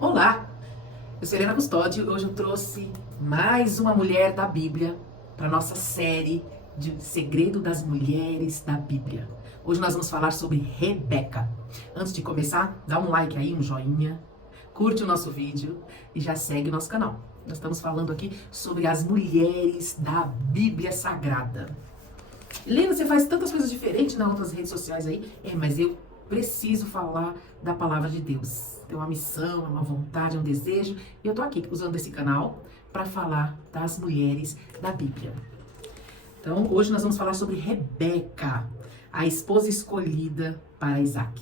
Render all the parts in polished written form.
Olá, eu sou Helena Custódio e hoje eu trouxe mais uma mulher da Bíblia para nossa série de Segredo das Mulheres da Bíblia. Hoje nós vamos falar sobre Rebeca. Antes de começar, dá um like aí, um joinha, curte o nosso vídeo e já segue o nosso canal. Nós estamos falando aqui sobre as mulheres da Bíblia Sagrada. Helena, você faz tantas coisas diferentes nas outras redes sociais aí. Mas eu preciso falar da palavra de Deus. Tem uma missão, uma vontade, um desejo. E eu tô aqui usando esse canal para falar das mulheres da Bíblia. Então, hoje nós vamos falar sobre Rebeca, a esposa escolhida para Isaac.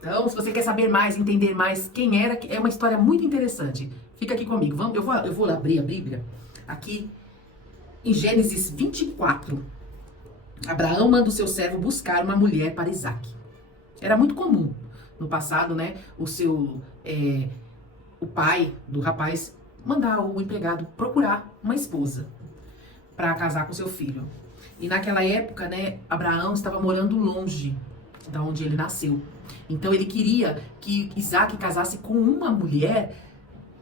Então, se você quer saber mais, entender mais quem era, é uma história muito interessante. Fica aqui comigo. Eu vou abrir a Bíblia aqui em Gênesis 24. Abraão manda o seu servo buscar uma mulher para Isaac. Era muito comum no passado, né? O pai do rapaz mandar o empregado procurar uma esposa para casar com seu filho. E naquela época, né? Abraão estava morando longe da onde ele nasceu. Então ele queria que Isaac casasse com uma mulher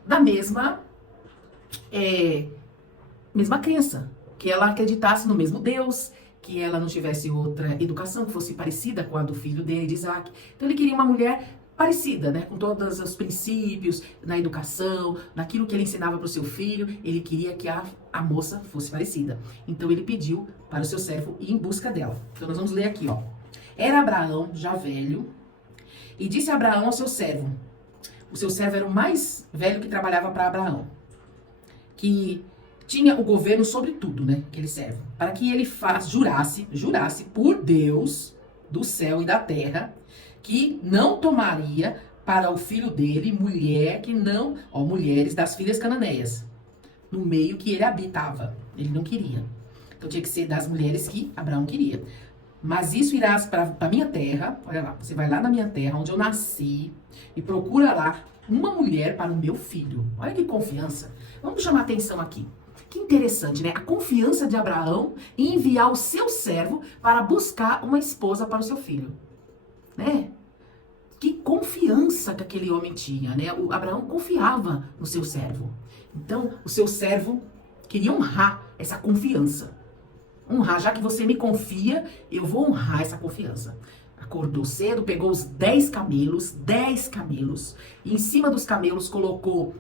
da mesma crença, que ela acreditasse no mesmo Deus, que ela não tivesse outra educação que fosse parecida com a do filho dele, de Isaac. Então ele queria uma mulher parecida, né, com todos os princípios, na educação, naquilo que ele ensinava para o seu filho. Ele queria que a moça fosse parecida. Então ele pediu para o seu servo ir em busca dela. Então nós vamos ler aqui, ó. Era Abraão já velho, e disse Abraão ao seu servo. O seu servo era o mais velho que trabalhava para Abraão, que tinha o governo sobre tudo, né, aquele servo, para que ele jurasse por Deus do céu e da terra, que não tomaria para o filho dele mulheres das filhas cananeias, no meio que ele habitava. Ele não queria. Então tinha que ser das mulheres que Abraão queria. Mas isso irás para a minha terra, olha lá, você vai lá na minha terra, onde eu nasci, e procura lá uma mulher para o meu filho. Olha que confiança. Vamos chamar atenção aqui. Que interessante, né? A confiança de Abraão em enviar o seu servo para buscar uma esposa para o seu filho, né? Que confiança que aquele homem tinha, né? O Abraão confiava no seu servo. Então, o seu servo queria honrar essa confiança. Honrar, já que você me confia, eu vou honrar essa confiança. Acordou cedo, pegou os 10 camelos, e em cima dos camelos colocou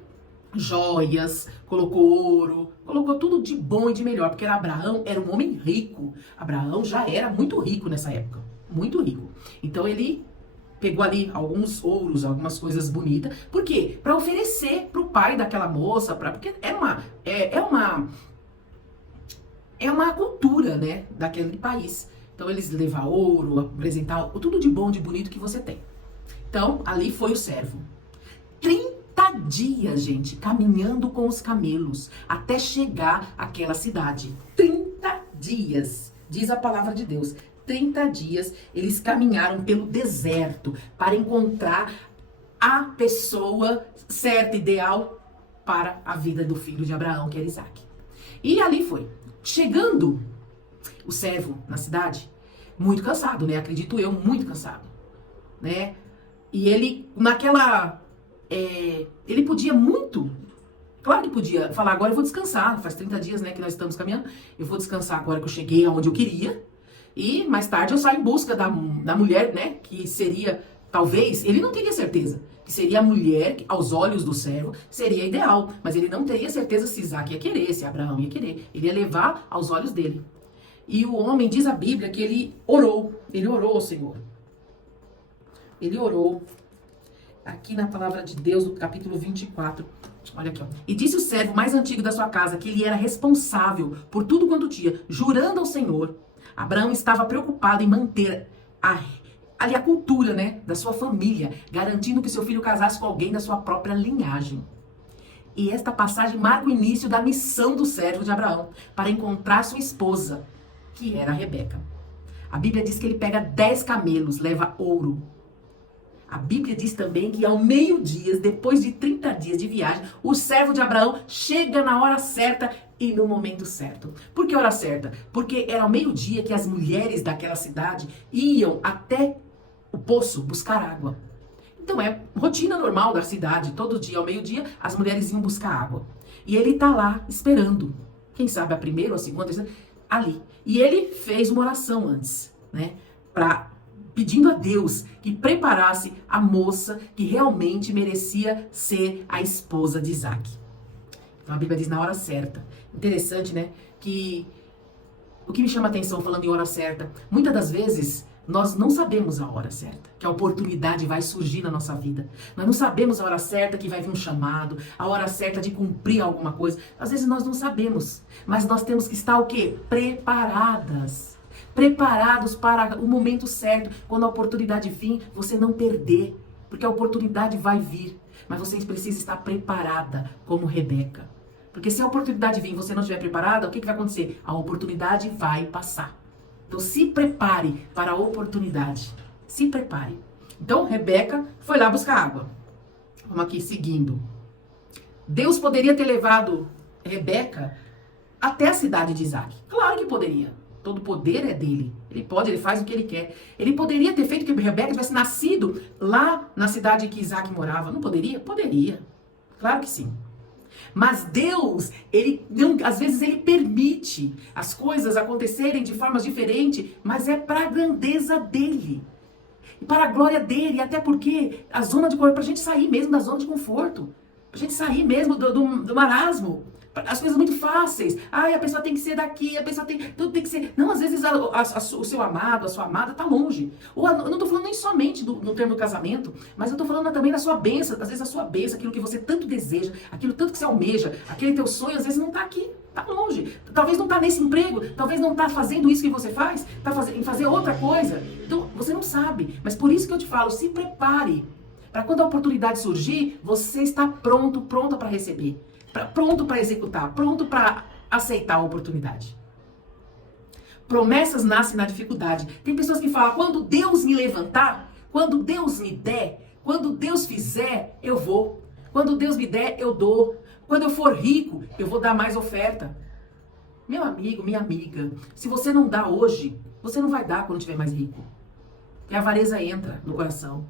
joias, colocou ouro, colocou tudo de bom e de melhor, porque Abraão era um homem rico. Abraão já era muito rico nessa época, muito rico. Então ele pegou ali alguns ouros, algumas coisas bonitas. Por quê? Para oferecer para o pai daquela moça, porque é uma cultura, né, daquele país. Então eles levam ouro, apresentar tudo de bom, de bonito que você tem. Então ali foi o servo. 30 dias, gente, caminhando com os camelos até chegar àquela cidade. 30 dias, diz a palavra de Deus. 30 dias eles caminharam pelo deserto para encontrar a pessoa certa, ideal para a vida do filho de Abraão, que era Isaac. E ali foi. Chegando o servo na cidade, muito cansado, né? Acredito eu, muito cansado, né? E ele, ele podia muito, claro que podia falar, agora eu vou descansar, faz 30 dias, né, que nós estamos caminhando, eu vou descansar agora que eu cheguei aonde eu queria, e mais tarde eu saio em busca da mulher, né, que seria, talvez, ele não teria certeza, que seria a mulher, que aos olhos do servo, seria ideal, mas ele não teria certeza se Isaac ia querer, se Abraão ia querer, ele ia levar aos olhos dele. E o homem, diz a Bíblia, que ele orou ao Senhor. Ele orou. Aqui na palavra de Deus, no capítulo 24, olha aqui, ó. E disse o servo mais antigo da sua casa que ele era responsável por tudo quanto tinha, jurando ao Senhor. Abraão estava preocupado em manter ali a cultura, né, da sua família, garantindo que seu filho casasse com alguém da sua própria linhagem. E esta passagem marca o início da missão do servo de Abraão para encontrar sua esposa, que era a Rebeca. A Bíblia diz que ele pega 10 camelos, leva ouro. A Bíblia diz também que ao meio-dia, depois de 30 dias de viagem, o servo de Abraão chega na hora certa e no momento certo. Por que hora certa? Porque era ao meio-dia que as mulheres daquela cidade iam até o poço buscar água. Então é rotina normal da cidade, todo dia ao meio-dia as mulheres iam buscar água. E ele tá lá esperando, quem sabe a primeira ou a segunda, ali. E ele fez uma oração antes, né, pedindo a Deus que preparasse a moça que realmente merecia ser a esposa de Isaac. Então a Bíblia diz na hora certa. Interessante, né, que o que me chama a atenção falando em hora certa, muitas das vezes nós não sabemos a hora certa, que a oportunidade vai surgir na nossa vida. Nós não sabemos a hora certa que vai vir um chamado, a hora certa de cumprir alguma coisa. Às vezes nós não sabemos, mas nós temos que estar o quê? Preparadas. Preparados para o momento certo, quando a oportunidade vir, você não perder, porque a oportunidade vai vir, mas você precisa estar preparada, como Rebeca. Porque se a oportunidade vir e você não estiver preparada, o que vai acontecer? A oportunidade vai passar. Então se prepare para a oportunidade. Se prepare. Então Rebeca foi lá buscar água. Vamos aqui seguindo. Deus poderia ter levado Rebeca até a cidade de Isaac. Claro que poderia. Todo poder é dele. Ele pode, ele faz o que ele quer. Ele poderia ter feito que Rebeca tivesse nascido lá na cidade que Isaac morava. Não poderia? Poderia. Claro que sim. Mas Deus, às vezes ele permite as coisas acontecerem de formas diferentes, mas é para a grandeza dele. E para a glória dele, até porque a zona de conforto, para a gente sair mesmo da zona de conforto, para a gente sair mesmo do marasmo, as coisas muito fáceis. Ai, a pessoa tem que ser daqui, a pessoa tudo tem que ser. Não, às vezes o seu amado, a sua amada tá longe. Ou eu não estou falando nem somente no termo do casamento, mas eu estou falando também da sua bênção. Às vezes a sua bênção, aquilo que você tanto deseja, aquilo tanto que você almeja, aquele teu sonho, às vezes não tá aqui, tá longe. Talvez não tá nesse emprego, talvez não tá fazendo isso que você faz, tá em fazer outra coisa. Então, você não sabe. Mas por isso que eu te falo, se prepare. Para quando a oportunidade surgir, você está pronta para receber. Pronto para executar, pronto para aceitar a oportunidade. Promessas nascem na dificuldade. Tem pessoas que falam, quando Deus me levantar, quando Deus me der, quando Deus fizer, eu vou. Quando Deus me der, eu dou. Quando eu for rico, eu vou dar mais oferta. Meu amigo, minha amiga, se você não dá hoje, você não vai dar quando tiver mais rico. E a avareza entra no coração.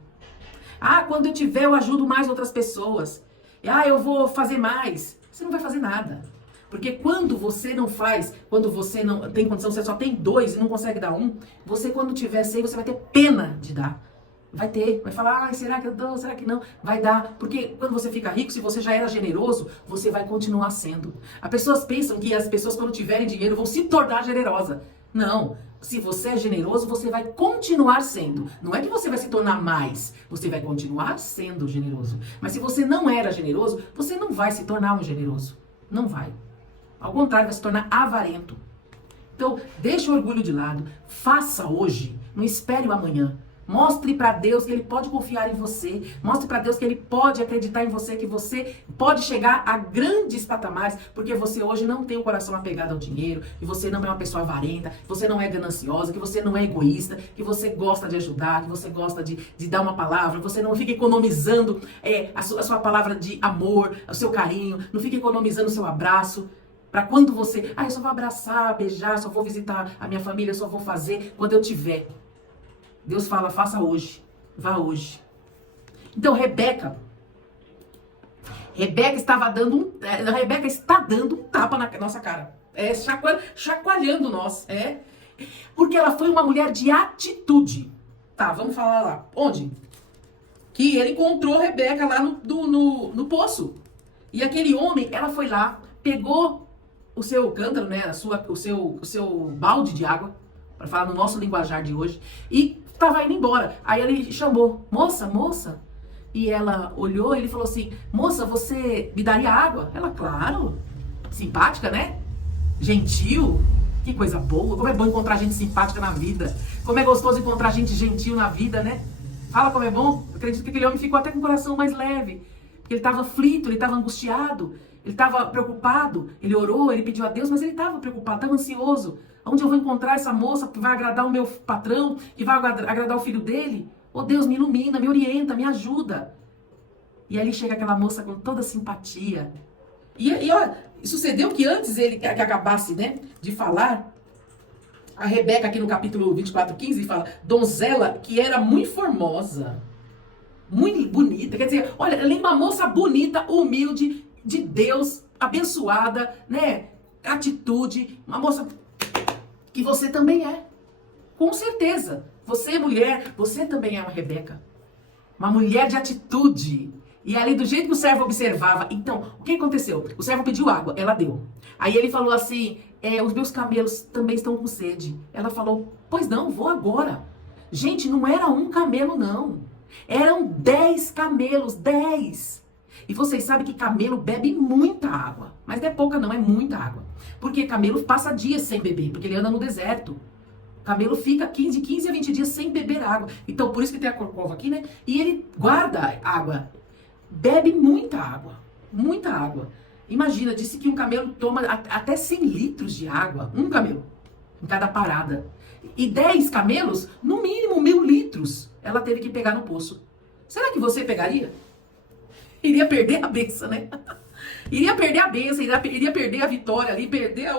Ah, quando eu tiver, eu ajudo mais outras pessoas. Ah, eu vou fazer mais. Você não vai fazer nada. Porque quando você não faz, quando você não tem condição, você só tem 2 e não consegue dar 1, você quando tiver 100, você vai ter pena de dar. Vai ter, vai falar, será que eu dou, será que não? Vai dar, porque quando você fica rico, se você já era generoso, você vai continuar sendo. As pessoas pensam que as pessoas quando tiverem dinheiro vão se tornar generosa. Não, se você é generoso, você vai continuar sendo. Não é que você vai se tornar mais, você vai continuar sendo generoso. Mas se você não era generoso, você não vai se tornar um generoso. Não vai. Ao contrário, vai se tornar avarento. Então, deixa o orgulho de lado, faça hoje, não espere o amanhã. Mostre para Deus que Ele pode confiar em você. Mostre para Deus que Ele pode acreditar em você, que você pode chegar a grandes patamares, porque você hoje não tem o coração apegado ao dinheiro, que você não é uma pessoa avarenta, que você não é gananciosa, que você não é egoísta, que você gosta de ajudar, que você gosta de dar uma palavra, que você não fica economizando a sua palavra de amor, o seu carinho, não fica economizando o seu abraço. Para quando você, eu só vou abraçar, beijar, só vou visitar a minha família, só vou fazer quando eu tiver. Deus fala, faça hoje, vá hoje. Então, Rebeca está dando um tapa na nossa cara. Chacoalhando nós. Porque ela foi uma mulher de atitude. Tá, vamos falar lá. Onde? Que ele encontrou Rebeca lá no poço. E aquele homem, ela foi lá, pegou o seu cântaro, né, o seu balde de água, para falar no nosso linguajar de hoje, e tava indo embora. Aí ele chamou, moça. E ela olhou e ele falou assim, moça, você me daria água? Ela, claro. Simpática, né? Gentil. Que coisa boa. Como é bom encontrar gente simpática na vida. Como é gostoso encontrar gente gentil na vida, né? Fala como é bom. Eu acredito que aquele homem ficou até com o coração mais leve. Porque ele estava aflito, ele estava angustiado, ele estava preocupado. Ele orou, ele pediu a Deus, mas ele estava preocupado, estava ansioso. Onde eu vou encontrar essa moça que vai agradar o meu patrão, que vai agradar o filho dele? Oh Deus, me ilumina, me orienta, me ajuda. E ali chega aquela moça com toda simpatia. E olha, sucedeu que antes ele que acabasse, né, de falar, a Rebeca aqui no capítulo 24:15 fala, donzela que era muito formosa. muito bonita. Quer dizer, olha, ela é uma moça bonita, humilde, de Deus, abençoada, né? Atitude, uma moça que você também é. Com certeza. Você, mulher, você também é uma Rebeca. Uma mulher de atitude. E ali, do jeito que o servo observava. Então, o que aconteceu? O servo pediu água, ela deu. Aí ele falou assim, os meus camelos também estão com sede. Ela falou, pois não, vou agora. Gente, não era um camelo, não. Eram 10 camelos, 10. E vocês sabem que camelo bebe muita água. Mas não é pouca não, é muita água. Porque camelo passa dias sem beber, porque ele anda no deserto. Camelo fica de 15 a 20 dias sem beber água. Então, por isso que tem a corcova aqui, né? E ele guarda água. Bebe muita água. Muita água. Imagina, disse que um camelo toma até 100 litros de água. Um camelo. Em cada parada. E 10 camelos, no mínimo 1000 litros. Ela teve que pegar no poço. Será que você pegaria? Iria perder a benção, né? Iria perder a benção, iria perder a vitória ali, perder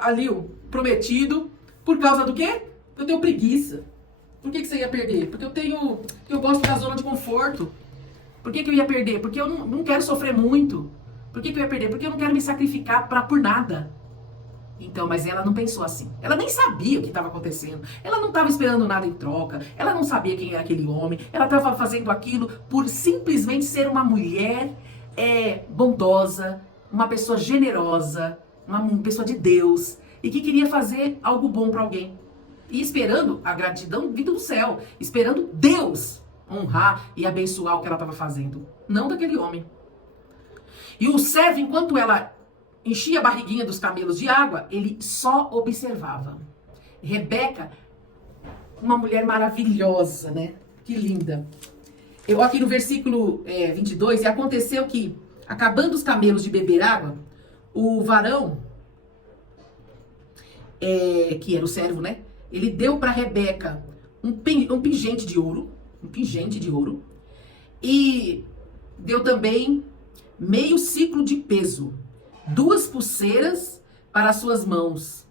ali o prometido. Por causa do quê? Porque eu tenho preguiça. Por que você ia perder? Porque eu gosto da zona de conforto. Por que eu ia perder? Porque eu não quero sofrer muito. Por que eu ia perder? Porque eu não quero me sacrificar por nada. Então, mas ela não pensou assim. Ela nem sabia o que estava acontecendo. Ela não estava esperando nada em troca. Ela não sabia quem era aquele homem. Ela estava fazendo aquilo por simplesmente ser uma mulher bondosa, uma pessoa generosa, uma pessoa de Deus e que queria fazer algo bom para alguém. E esperando a gratidão vinda do céu, esperando Deus honrar e abençoar o que ela estava fazendo, não daquele homem. E o servo, enquanto ela enchia a barriguinha dos camelos de água, ele só observava. Rebeca, uma mulher maravilhosa, né? Que linda. Eu aqui no versículo 22, e aconteceu que, acabando os camelos de beber água, o varão, que era o servo, né? Ele deu para Rebeca um pingente de ouro, e deu também meio ciclo de peso, 2 pulseiras para as suas mãos.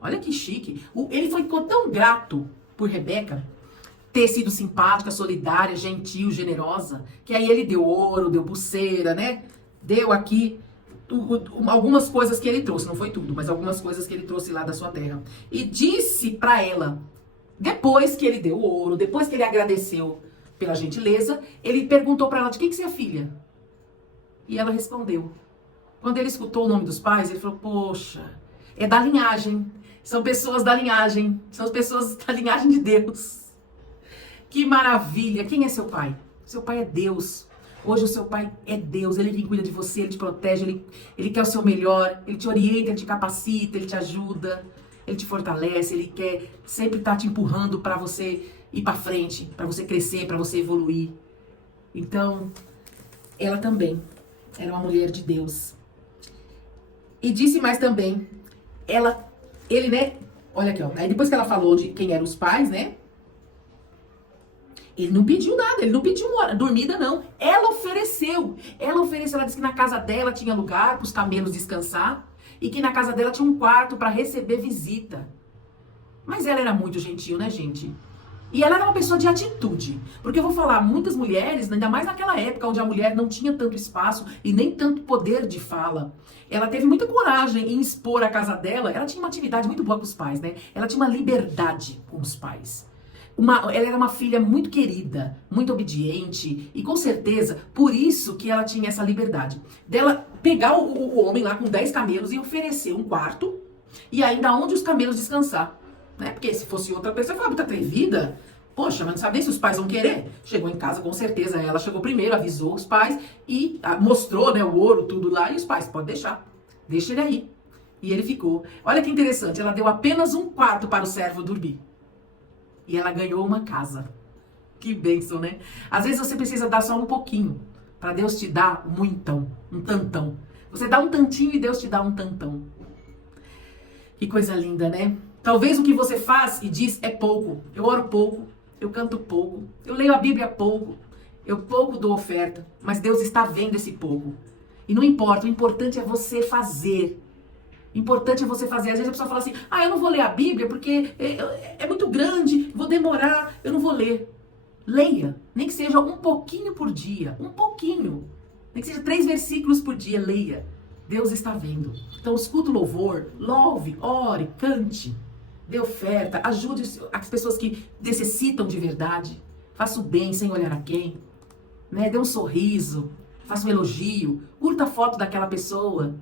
Olha que chique. Ele ficou tão grato por Rebeca ter sido simpática, solidária, gentil, generosa, que aí ele deu ouro, deu pulseira, né? Deu aqui algumas coisas que ele trouxe, não foi tudo, mas algumas coisas que ele trouxe lá da sua terra. E disse para ela, depois que ele deu o ouro, depois que ele agradeceu pela gentileza, ele perguntou para ela, de quem que você é filha? E ela respondeu. Quando ele escutou o nome dos pais, ele falou, poxa, é da linhagem, são pessoas da linhagem, são as pessoas da linhagem de Deus. Que maravilha! Quem é seu pai? Seu pai é Deus. Hoje o seu pai é Deus, ele que cuida de você, ele te protege, ele quer o seu melhor, ele te orienta, ele te capacita, ele te ajuda, ele te fortalece, ele quer sempre estar te empurrando para você ir para frente, para você crescer, para você evoluir. Então, ela também era uma mulher de Deus. E disse mais também, ele, né, olha aqui, ó, aí depois que ela falou de quem eram os pais, né, ele não pediu nada, ele não pediu dormida, não. Ela ofereceu, ela disse que na casa dela tinha lugar para os camelos descansar e que na casa dela tinha um quarto para receber visita. Mas ela era muito gentil, né, gente? E ela era uma pessoa de atitude. Porque eu vou falar, muitas mulheres, ainda mais naquela época onde a mulher não tinha tanto espaço e nem tanto poder de fala, ela teve muita coragem em expor a casa dela. Ela tinha uma atividade muito boa com os pais, né? Ela tinha uma liberdade com os pais. Ela era uma filha muito querida, muito obediente e com certeza por isso que ela tinha essa liberdade dela pegar o homem lá com 10 camelos e oferecer um quarto e ainda onde os camelos descansar, né? Porque se fosse outra pessoa, foi muito atrevida. Poxa, mas não sabe nem se os pais vão querer. Chegou em casa, com certeza, ela chegou primeiro, avisou os pais e mostrou, né, o ouro, tudo lá e os pais, pode deixar, deixa ele aí. E ele ficou. Olha que interessante, ela deu apenas um quarto para o servo dormir. E ela ganhou uma casa. Que bênção, né? Às vezes você precisa dar só um pouquinho para Deus te dar um muitão, um tantão. Você dá um tantinho e Deus te dá um tantão. Que coisa linda, né? Talvez o que você faz e diz é pouco. Eu oro pouco, eu canto pouco, eu leio a Bíblia pouco, eu pouco dou oferta, mas Deus está vendo esse pouco. E não importa, o importante é você fazer. Importante é você fazer. Às vezes a pessoa fala assim, eu não vou ler a Bíblia porque é muito grande, vou demorar, eu não vou ler. Leia, nem que seja um pouquinho por dia, um pouquinho. Nem que seja 3 versículos por dia, leia. Deus está vendo. Então, escuta o louvor, louve, ore, cante, dê oferta, ajude as pessoas que necessitam de verdade. Faça o bem sem olhar a quem. Né? Dê um sorriso, faça um elogio, curta a foto daquela pessoa.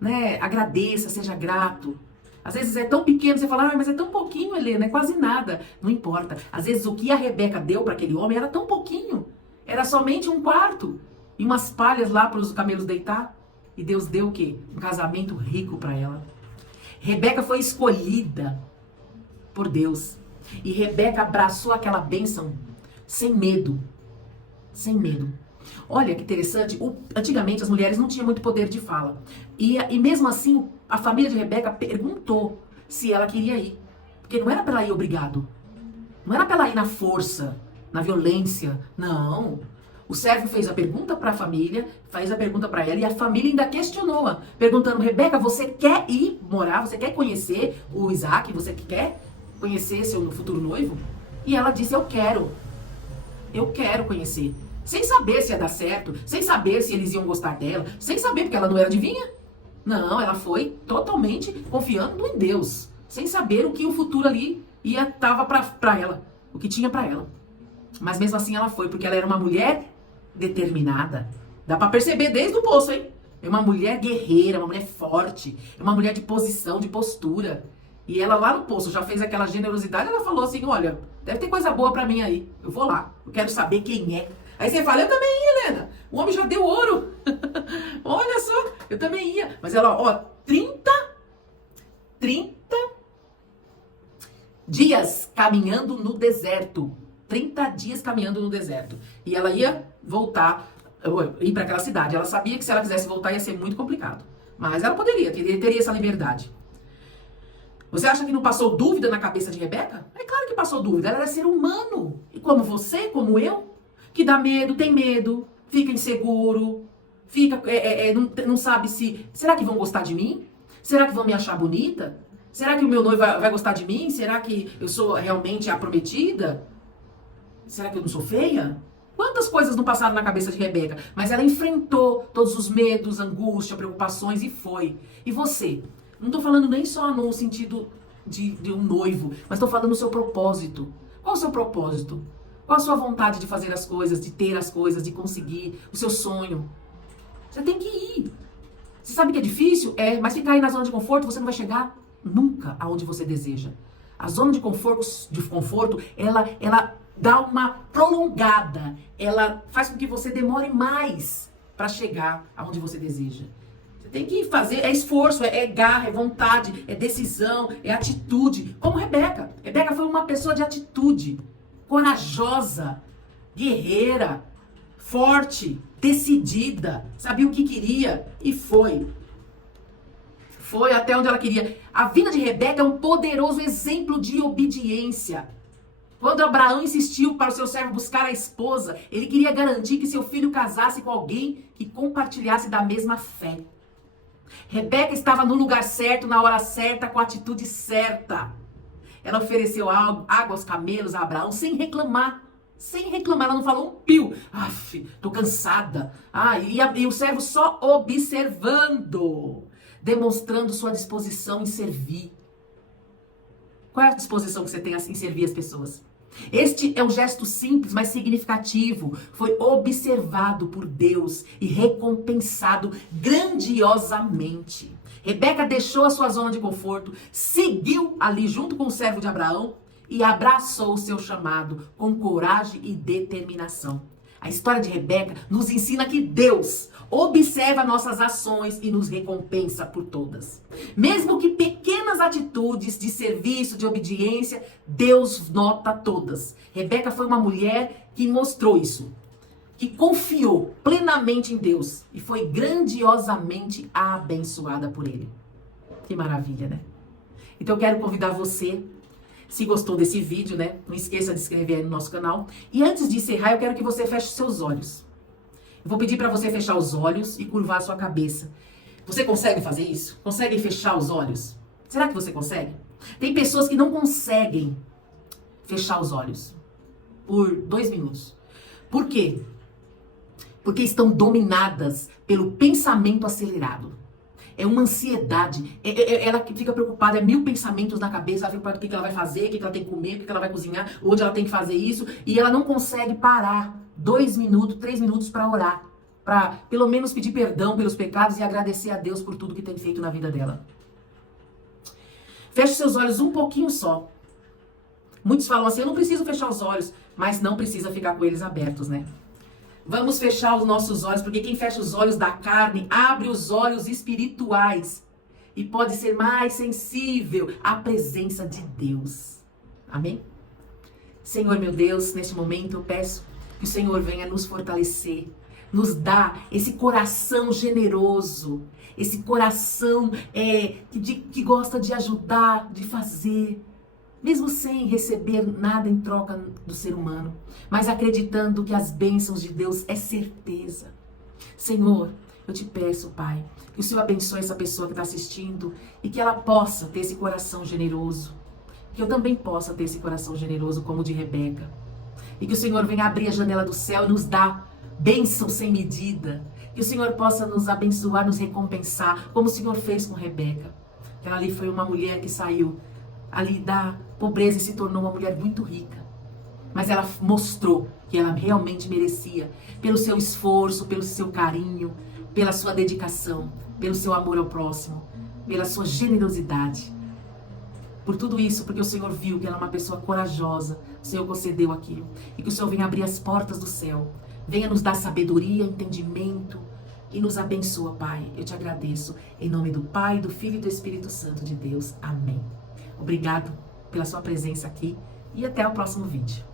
Né? Agradeça, seja grato. Às vezes é tão pequeno, você fala, mas é tão pouquinho, Helena, é quase nada. Não importa. Às vezes o que a Rebeca deu para aquele homem era tão pouquinho. Era somente um quarto e umas palhas lá para os camelos deitar. E Deus deu o quê? Um casamento rico para ela. Rebeca foi escolhida por Deus. E Rebeca abraçou aquela bênção sem medo. Sem medo. Olha que interessante, antigamente as mulheres não tinham muito poder de fala. E mesmo assim, a família de Rebeca perguntou se ela queria ir. Porque não era para ela ir obrigado. Não era para ela ir na força, na violência. Não. O servo fez a pergunta para a família, fez a pergunta para ela e a família ainda questionou-a, perguntando, Rebeca, você quer ir morar, você quer conhecer o Isaac, você quer conhecer seu futuro noivo? E ela disse, eu quero conhecer. Sem saber se ia dar certo, sem saber se eles iam gostar dela, sem saber porque ela não era adivinha. Não, ela foi totalmente confiando em Deus, sem saber o que o futuro ali tava para ela, o que tinha para ela. Mas mesmo assim ela foi, porque ela era uma mulher determinada. Dá pra perceber desde o poço, hein? É uma mulher guerreira, uma mulher forte, é uma mulher de posição, de postura. E ela lá no poço já fez aquela generosidade, ela falou assim, olha, deve ter coisa boa pra mim aí, eu vou lá, eu quero saber quem é. Aí você fala, eu também ia, Helena, o homem já deu ouro. Olha só, eu também ia. Mas ela, ó, 30 dias caminhando no deserto. 30 dias caminhando no deserto. E ela ia voltar, ir para aquela cidade. Ela sabia que se ela quisesse voltar ia ser muito complicado. Mas ela poderia, teria essa liberdade. Você acha que não passou dúvida na cabeça de Rebeca? É claro que passou dúvida. Ela era ser humano. E como você, como eu, que dá medo, tem medo, fica inseguro, fica, não sabe se... Será que vão gostar de mim? Será que vão me achar bonita? Será que o meu noivo vai gostar de mim? Será que eu sou realmente a prometida? Será que eu não sou feia? Quantas coisas não passaram na cabeça de Rebeca? Mas ela enfrentou todos os medos, angústia, preocupações e foi. E você? Não estou falando nem só no sentido de um noivo, mas estou falando no seu propósito. Qual o seu propósito? Qual a sua vontade de fazer as coisas, de ter as coisas, de conseguir o seu sonho? Você tem que ir. Você sabe que é difícil? É, mas ficar aí na zona de conforto, você não vai chegar nunca aonde você deseja. A zona de conforto, ela dá uma prolongada, ela faz com que você demore mais para chegar aonde você deseja. Você tem que fazer, é esforço, é garra, é vontade, é decisão, é atitude. Como Rebeca. Rebeca foi uma pessoa de atitude, corajosa, guerreira, forte, decidida, sabia o que queria e foi. Foi até onde ela queria. A vida de Rebeca é um poderoso exemplo de obediência. Quando Abraão insistiu para o seu servo buscar a esposa, ele queria garantir que seu filho casasse com alguém que compartilhasse da mesma fé. Rebeca estava no lugar certo, na hora certa, com a atitude certa. Ela ofereceu água aos camelos a Abraão sem reclamar. Sem reclamar, ela não falou um pio. Aff, tô cansada. E o servo só observando, demonstrando sua disposição em servir. Qual é a disposição que você tem em servir as pessoas? Este é um gesto simples, mas significativo. Foi observado por Deus e recompensado grandiosamente. Rebeca deixou a sua zona de conforto, seguiu ali junto com o servo de Abraão e abraçou o seu chamado com coragem e determinação. A história de Rebeca nos ensina que Deus observa nossas ações e nos recompensa por todas. Mesmo que pequenas atitudes de serviço, de obediência, Deus nota todas. Rebeca foi uma mulher que mostrou isso, que confiou plenamente em Deus e foi grandiosamente abençoada por Ele. Que maravilha, né? Então eu quero convidar você, se gostou desse vídeo, né? Não esqueça de se inscrever aí no nosso canal. E antes de encerrar, eu quero que você feche os seus olhos. Eu vou pedir para você fechar os olhos e curvar a sua cabeça. Você consegue fazer isso? Consegue fechar os olhos? Será que você consegue? Tem pessoas que não conseguem fechar os olhos. por 2 minutos. Por quê? Porque estão dominadas pelo pensamento acelerado. É uma ansiedade. Ela fica preocupada, 1000 pensamentos na cabeça. Ela fica preocupada com o que ela vai fazer, o que ela tem que comer, o que ela vai cozinhar, onde ela tem que fazer isso. E ela não consegue parar 2 minutos, 3 minutos para orar. Para pelo menos pedir perdão pelos pecados e agradecer a Deus por tudo que tem feito na vida dela. Feche seus olhos um pouquinho só. Muitos falam assim, eu não preciso fechar os olhos, mas não precisa ficar com eles abertos, né? Vamos fechar os nossos olhos, porque quem fecha os olhos da carne, abre os olhos espirituais e pode ser mais sensível à presença de Deus. Amém? Senhor, meu Deus, neste momento eu peço que o Senhor venha nos fortalecer, nos dar esse coração generoso, esse coração que gosta de ajudar, de fazer, mesmo sem receber nada em troca do ser humano, mas acreditando que as bênçãos de Deus é certeza. Senhor, eu te peço, Pai, que o Senhor abençoe essa pessoa que está assistindo e que ela possa ter esse coração generoso, que eu também possa ter esse coração generoso como o de Rebeca, e que o Senhor venha abrir a janela do céu e nos dar bênção sem medida, que o Senhor possa nos abençoar, nos recompensar, como o Senhor fez com Rebeca. Ela ali foi uma mulher que saiu ali da pobreza e se tornou uma mulher muito rica. Mas ela mostrou que ela realmente merecia, pelo seu esforço, pelo seu carinho, pela sua dedicação, pelo seu amor ao próximo, pela sua generosidade. Por tudo isso, porque o Senhor viu que ela é uma pessoa corajosa, o Senhor concedeu aquilo. E que o Senhor venha abrir as portas do céu, venha nos dar sabedoria, entendimento e nos abençoa, Pai. Eu te agradeço. Em nome do Pai, do Filho e do Espírito Santo de Deus. Amém. Obrigado pela sua presença aqui e até o próximo vídeo.